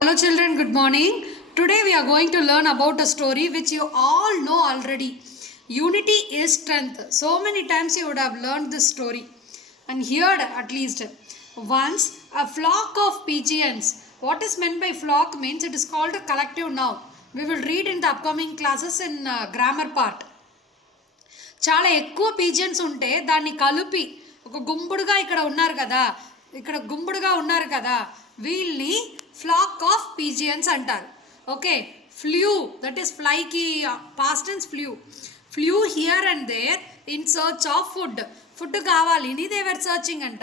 Hello children, good morning. Today we are going to learn about a story which you all know already. Unity is strength. So many times you would have learned this story and heard at least. Once a flock of pigeons. What is meant by flock means it is called a collective noun. We will read in the upcoming classes in grammar part. చాలా ఎక్కువ pigeons ఉంటే దాన్ని కలిపి ఒక గుంపుడుగా గుంపుడుగా ఉన్నారు కదా వీళ్ళని flock of pigeons అంటారు. ఓకే, ఫ్లూ దట్ ఈస్ ఫ్లైకి past tense flew here and there in search of food కావాలి అని దే వర్ సర్చింగ్ అంట.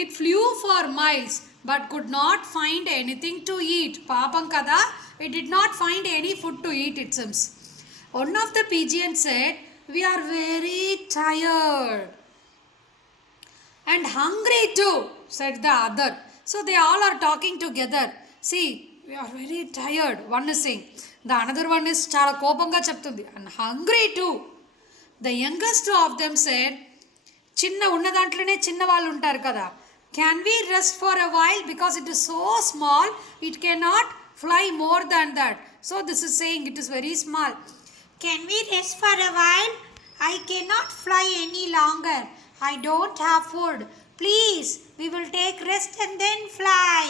It flew for miles but could not find anything to eat. పాపం కదా, it did not find any food to eat it seems. One of the pigeons said, "We are very tired and hungry too," said the other. So they all are talking together. See, we are very tired, one is saying. The another one is చాలా కోపంగా చెప్తుంది, and hungry too. The youngest of them said, చిన్న ఉన్న దాంట్లోనే చిన్న వాళ్ళు ఉంటారు కదా, can we rest for a while because it is so small it cannot fly more than that. So this is saying it is very small. Can we rest for a while? I cannot fly any longer. I don't have food. Please, we will take rest and then fly.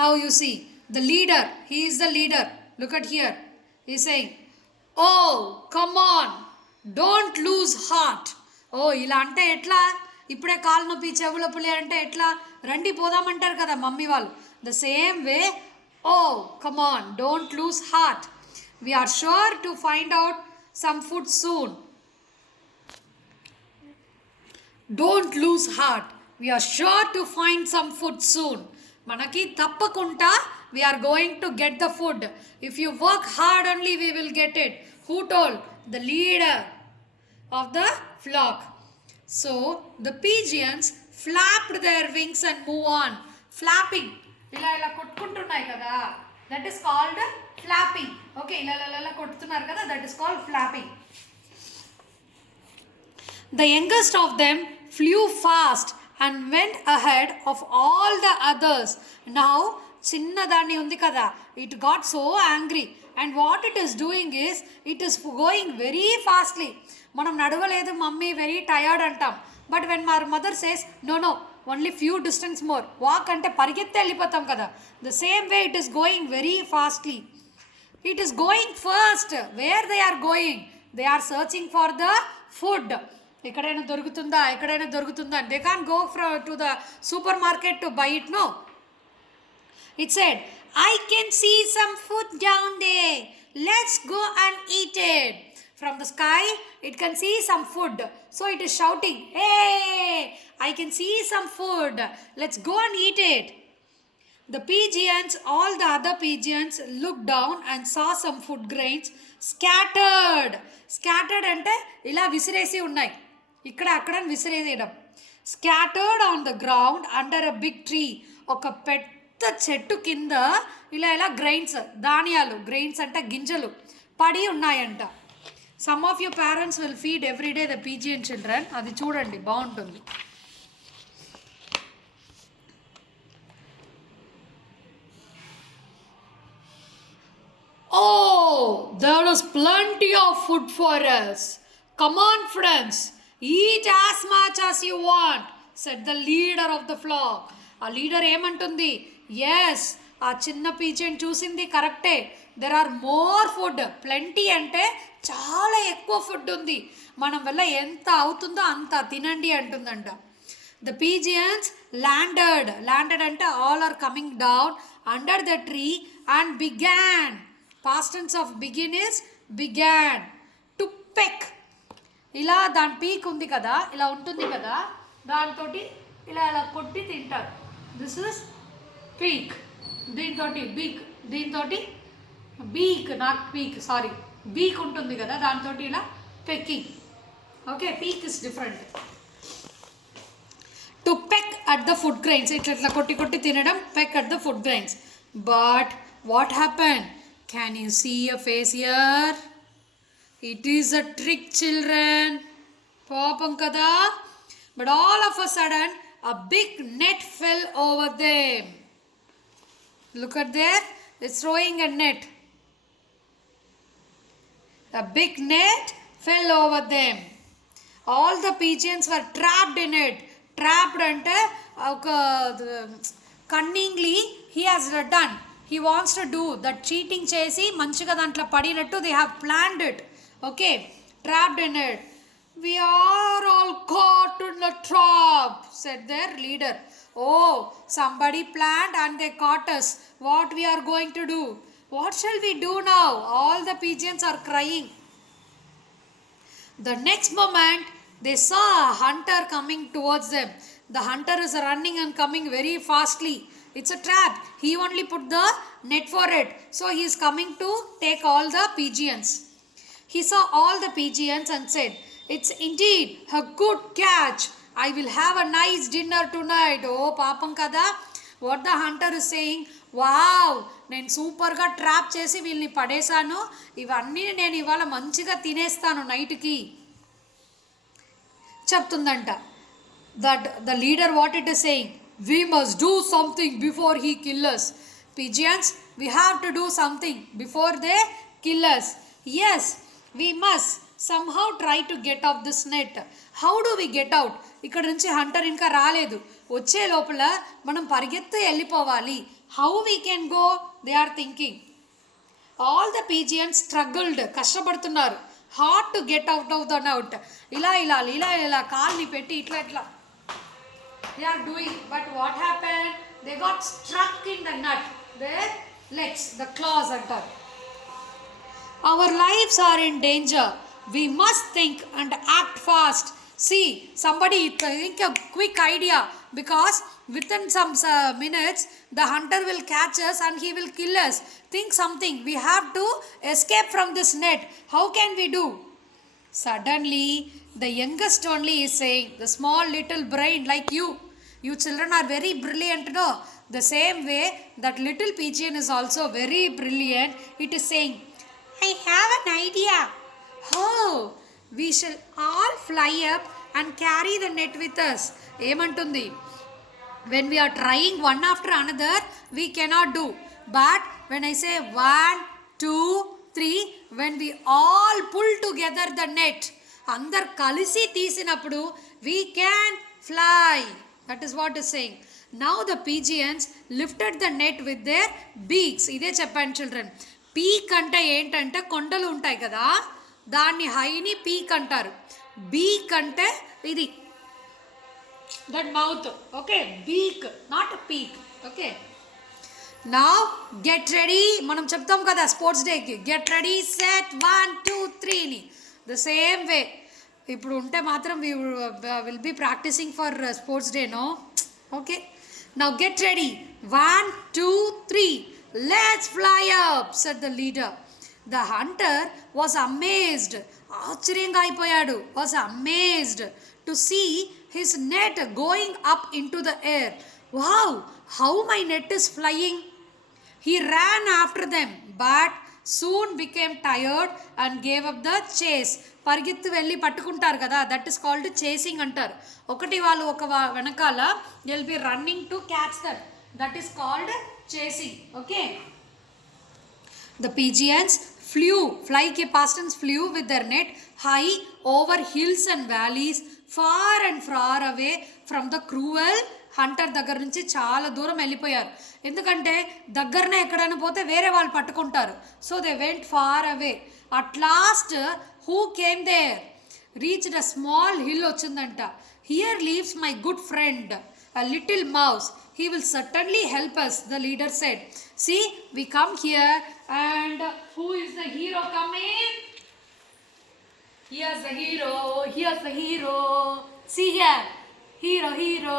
Now you see, the leader, he is the leader. Look at here. He is saying, "Oh, come on. Don't lose heart." Oh, ఇలా అంటే ఎట్లా? ఇప్పుడే కాలు నొప్పి చెవుల పులి అంటే ఎట్లా? రండి పోదామంటారు కదా మమ్మీ వాళ్ళు. The same way, oh, come on, don't lose heart. We are sure to find out some food soon. Don't lose heart. We are sure to find some food soon. Manaki tappakunta we are going to get the food. If you work hard only we will get it. Who told? The leader of the flock. So the pigeons flapped their wings and move on. Flapping. ఇలా కొట్టుకుంటున్నాయి కదా, that is called flapping. Okay, ఇలా కొట్టుతున్నారు కదా, that is called flapping. The youngest of them flew fast and went ahead of all the others. Now చిన్నదాన్ని ఉంది కదా, it got so angry and what it is doing is it is going very fastly. మనం నడవలేదు mummy, very tired అంటాం. But when my mother says no only few distance more, walk అంటే పరిగెత్తే వెళ్ళిపోతాం కదా, the same way it is going very fastly. It is going fast. Where they are going? They are searching for the food. ఎక్కడైనా దొరుకుతుందా? They can go to the super market to buy it, no. It said, "I can see some food down there. Let's go and eat it." From the sky, it can see some food. So it is shouting, "Hey, I can see some food. Let's go and eat it." The pigeons, all the other pigeons looked down and saw some food grains scattered. Scattered అంటే ఇలా విసిరేసి ఉన్నాయి, ఇక్కడ అక్కడ విసిరేయడం. Scattered on the ground under a big tree. ఒక పెద్ద చెట్టు కింద ఇలా గ్రెయిన్స్, ధాన్యాలు, గ్రెయిన్స్ అంటే గింజలు పడి ఉన్నాయంట. Some of your parents will feed every day the pigeon children. అది చూడండి, బాగుంటుంది. Oh, there is plenty of food for us. Come on friends, eat as much as you want, said the leader of the flock. ఆ leader ఏమంటుంది? Yes, ఆ చిన్న pigeon చూసింది కరెక్టే. There are more food. Plenty అంటే చాలా ఎక్కువ food ఉంది, మనం వల్ల ఎంత అవుతుందో అంత తినండి అంటుందంట. ద పీజియన్స్ ల్యాండెడ్ అంటే all are coming down under the tree and began. Past tense of begin is began. To peck. ఇలా దాని పీక్ ఉంది కదా, ఇలా ఉంటుంది కదా, దాంతో ఇలా కొట్టి తింటారు. This is peak. దీంతో బీక్ ఉంటుంది కదా, దాంతో ఇలా pecking. Okay, peak is different. To peck at the food grains, ఇట్లా కొట్టి తినడం, peck at the food grains. But what happen? Can you see a face here? It is a trick children. పాపం కదా. But all of a sudden a big net fell over them. Look at there, it's throwing a net. A big net fell over them. All the pigeons were trapped in it. Trapped ante cunningly he has done. He wants to do that cheating chesi manchiga dantlo padinattu they have planned it. Okay, trapped in it. We are all caught in the trap, said their leader. Oh, somebody planned and they caught us. What we are going to do? What shall we do now? All the pigeons are crying. The next moment, they saw a hunter coming towards them. The hunter is running and coming very fastly. It's a trap. He only put the net for it. So he is coming to take all the pigeons. He saw all the pigeons and said, "It's indeed a good catch. I will have a nice dinner tonight." Oh, papam kada. What the hunter is saying, wow, నేను సూపర్గా trap చేసి వీళ్ళని పడేశాను, ఇవన్నీ నేను ఇవాళ మంచిగా తినేస్తాను నైట్కి చెప్తుందంట. That the leader what it is saying, we must do something before he kill us. Pigeons, we have to do something before they kill us. Yes, we must somehow try to get off this net. How do we get out? ఇక్కడ నుంచి Hunter ఇంకా రాలేదు, వచ్చే లోపల మనం పరిగెత్తి వెళ్ళిపోవాలి. How we can go? They are thinking. All the pigeons struggled, కష్టపడుతున్నారు. Hard to get out of the net. ఇలా ఇలా ఇలా ఇలా కాల్ని పెట్టి ఇట్లా ఇట్లా they are doing. But what happened? They got struck in the nut. Their legs, the claws antar. Our lives are in danger. We must think and act fast. See, somebody think a quick idea, because within some minutes the hunter will catch us and he will kill us. Think something. We have to escape from this net. How can we do? Suddenly the youngest only is saying, the small little brain like you children are very brilliant, no? The same way that little pigeon is also very brilliant. It is saying, I have an idea. How? We shall all fly up and carry the net with us. Emantundi, when we are trying one after another, we cannot do. But when I say 1, 2, 3, when we all pull together the net, andar kalisi teesinappudu, we can fly. That is what is saying. Now the pigeons lifted the net with their beaks. Ide cheppanu children. Peak ante entante kondalu untayi kada, దాన్ని హైని peak అంటారు. Beak అంటే ఇది that mouth. Okay, beak not peak. Okay, now get ready. మనం చెప్తాం కదా sports డేకి, get ready set 1 2 3ని. The same way ఇప్పుడు ఉంటే మాత్రం will be practising for sports day, no? Okay, now get ready 1 2 3 let's fly up, said the leader. The hunter was amazed. ఆశ్చర్యంగా అయిపోయాడు. Was amazed to see his net going up into the air. Wow, how my net is flying. He ran after them but soon became tired and gave up the chase. పరిగెత్తి వెళ్ళి పట్టుకుంటారు కదా, that is called chasing అంటారు. ఒకటి వాళ్ళు ఒక వెనకాల they will be running to catch that, that is called chasing. Okay, the pigeons fly ke past tense flew with their net high over hills and valleys, far and far away from the cruel hunter. దగ్గర నుంచి చాలా దూరం వెళ్ళిపోయారు, ఎందుకంటే దగ్గరనే ఎక్కడైనా పోతే వేరే వాళ్ళు పట్టుకుంటారు. So they went far away. At last who came there, reached a small hill వచ్చిందంట. Here lives my good friend a little mouse. He will certainly help us, the leader said. See, we come here and who is the hero coming? Here's the hero, here's the hero. See here, hero.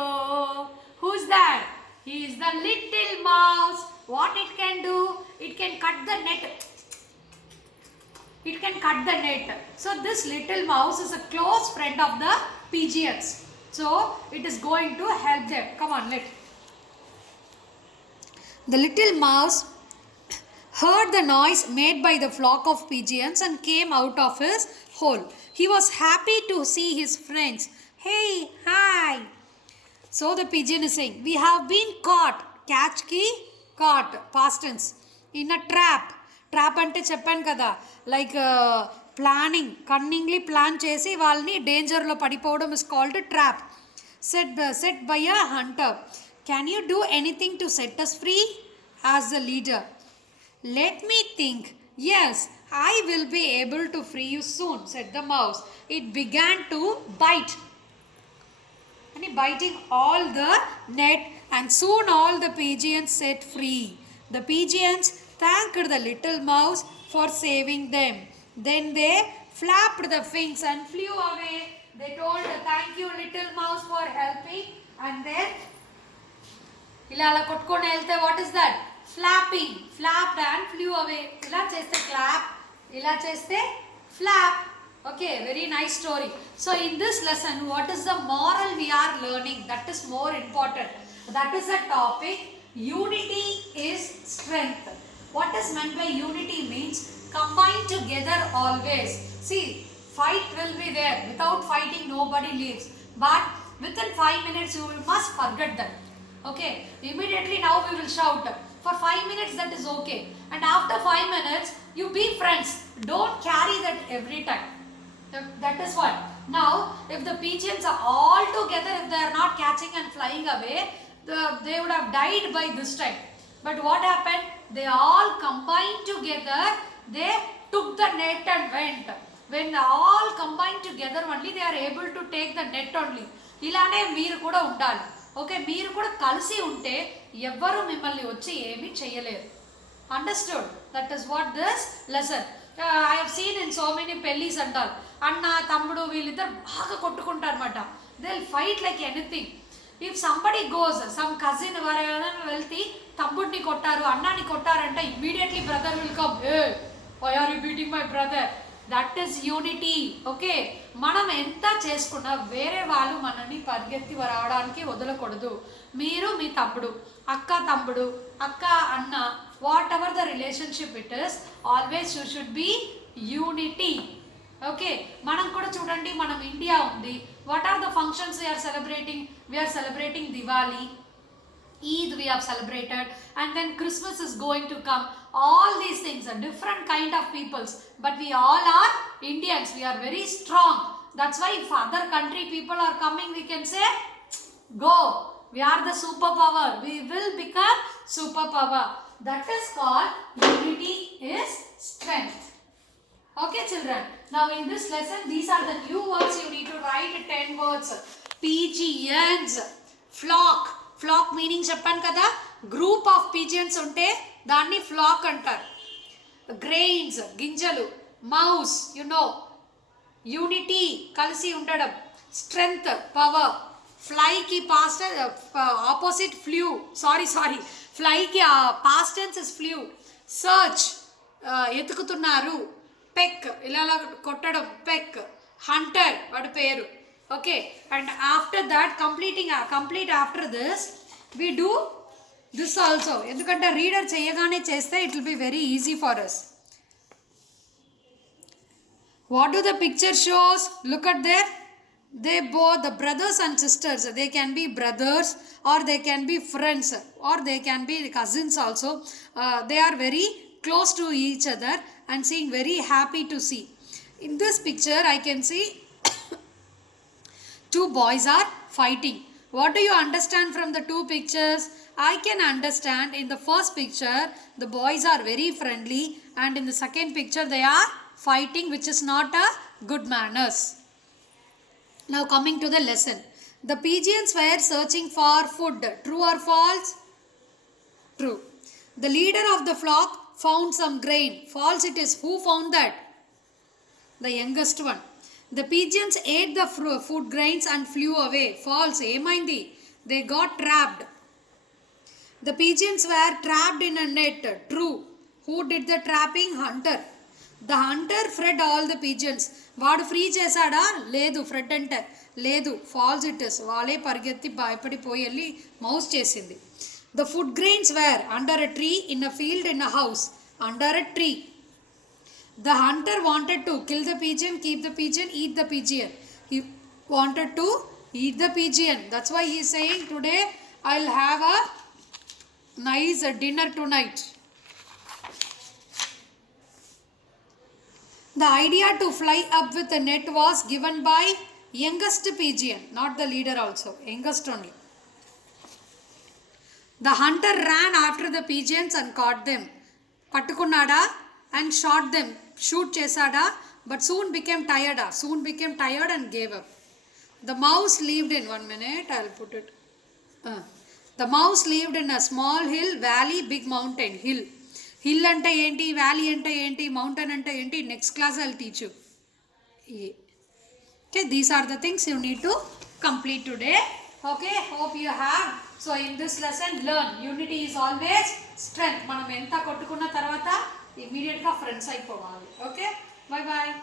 Who's that? He is the little mouse. What it can do? It can cut the net. It can cut the net. So this little mouse is a close friend of the pigeons. So it is going to help them. Come on, let. The little mouse heard the noise made by the flock of pigeons and came out of his hole. He was happy to see his friends. Hey, hi. So the pigeon is saying, we have been caught. Catch ki caught, past tense. In a trap. Trap ante చెప్పాను కదా, like planning, కన్నింగ్లీ plan చేసి వాళ్ళని డేంజర్లో పడిపోవడం is called trap. Set by a Hunter. Can you do anything to set us free? Asked the leader. Let me think. Yes, I will be able to free you soon, said the mouse. It began to bite. And biting all the net, and soon all the pigeons set free. The pigeons thanked the little mouse for saving them. Then they flapped the wings and flew away. They told, thank you little mouse for helping. And then ఇలా అలా కొట్టుకొని వెళ్తే what is that? Flapping. Flapped and flew away. ఇలా చేస్తే clap, ఇలా చేస్తే flap. Okay, very nice story. So in this lesson what is the moral we are learning? That is more important. That is the topic, unity is strength. What is meant by unity means combine together always. See, fight will be there. Without fighting nobody leaves. But within 5 minutes you must forget that. Okay, immediately now we will shout. For 5 minutes that is okay. And after 5 minutes you be friends. Don't carry that every time. That is what. Now if the pigeons are all together, if they are not catching and flying away, they would have died by this time. But what happened? They all combined together. They took the net and went. When they all combined together only, they are able to take the net only. ఇలానే మీరు కూడా ఉండాలి. Okay, మీరు కూడా కలిసి ఉంటే ఎవ్వరు మిమ్మల్ని వచ్చి ఏమీ చేయలేరు. Understood? That is what this lesson. I have seen in so many పెళ్ళీస్ అంటారు, అన్న తమ్ముడు వీళ్ళిద్దరు బాగా కొట్టుకుంటారు అనమాట. They will fight like anything. If somebody goes, some cousin ఎవరైనా వెళ్తే తమ్ముడిని కొట్టారు, అన్నాని కొట్టారంటే immediately brother will come, hey why are you beating my brother? That is unity. Okay, మనం ఎంత చేసుకున్నా వేరే వాళ్ళు మనల్ని పరిగెత్తి రావడానికి వదలకూడదు. మీరు మీ తమ్ముడు, అక్క తమ్ముడు, అక్క అన్న, whatever the relationship it is, always you should be unity. Okay, మనం కూడా చూడండి, మనం ఇండియా ఉంది. What are the functions we are celebrating? We are celebrating Diwali, Eid we have celebrated, and then Christmas is going to come. All these things are different kind of peoples, but we all are Indians. We are very strong. That's why if other country people are coming, we can say, go, we are the superpower, we will become superpower. That is called unity is strength. Okay children, now in this lesson these are the new words. You need to write 10 words. Pigeons, flock. Flock meaning చెప్పాను కదా, group of pigeons ఉంటే దాన్ని flax అంటారు. Grains, గింజలు. Mouse, you know, unity, కలిసి ఉండడం. Strength, power. ఫ్లైకి past opposite flew, sorry ఫ్లైకి past tense is flew. Search, ఎతుకుతున్నారు. పెక్, ఇలా కొట్టడం, పెక్. హంటర్, వాడి పేరు. Okay, and after that complete after this we do this also. ఎందుకంటే రీడర్ చేయగానే చేస్తే it will be very easy for us. What do the picture shows? Look at there. They both, the brothers and sisters, they can be brothers or they can be friends or they can be cousins also. They are very close to each other and seeing very happy to see. In this picture I can see two boys are fighting. What do you understand from the two pictures? I can understand in the first picture the boys are very friendly, and in the second picture they are fighting, which is not a good manners. Now coming to the lesson. The pigeons were searching for food. True or false? True. The leader of the flock found some grain. False it is. Who found that? The youngest one. The pigeons ate the food grains and flew away. False. ఏమైంది? They got trapped. The pigeons were trapped in a net. True. Who did the trapping? Hunter. The hunter fed all the pigeons. వాడు free చేశాడా? లేదు. Freed అంటే లేదు. False it is. వాళ్ళే పరిగెత్తి భయపడిపోయి వెళ్ళి మౌస్ చేసింది. The food grains were under a tree, in a field, in a house. Under a tree. The hunter wanted to kill the pigeon, keep the pigeon, eat the pigeon. He wanted to eat the pigeon. That's why he is saying today I'll have a nice dinner tonight. The idea to fly up with a net was given by youngest pigeon, not the leader also, youngest only. The hunter ran after the pigeons and caught them. పట్టుకున్నాడా and shot them. Shoot చేసాడా but soon became tired and gave up. The mouse lived in, 1 minute, I'll put it. The mouse lived in a small hill, valley, big mountain. Hill ante enti, valley ante enti, mountain ante enti, next class I'll teach you. Okay, these are the things you need to complete today. Okay, hope you have. So in this lesson, learn unity is always strength. మనం ఎంత కొట్టుకున్న తర్వాత ఇమీడియట్గా friends అయిపోవాలి. Okay, bye bye.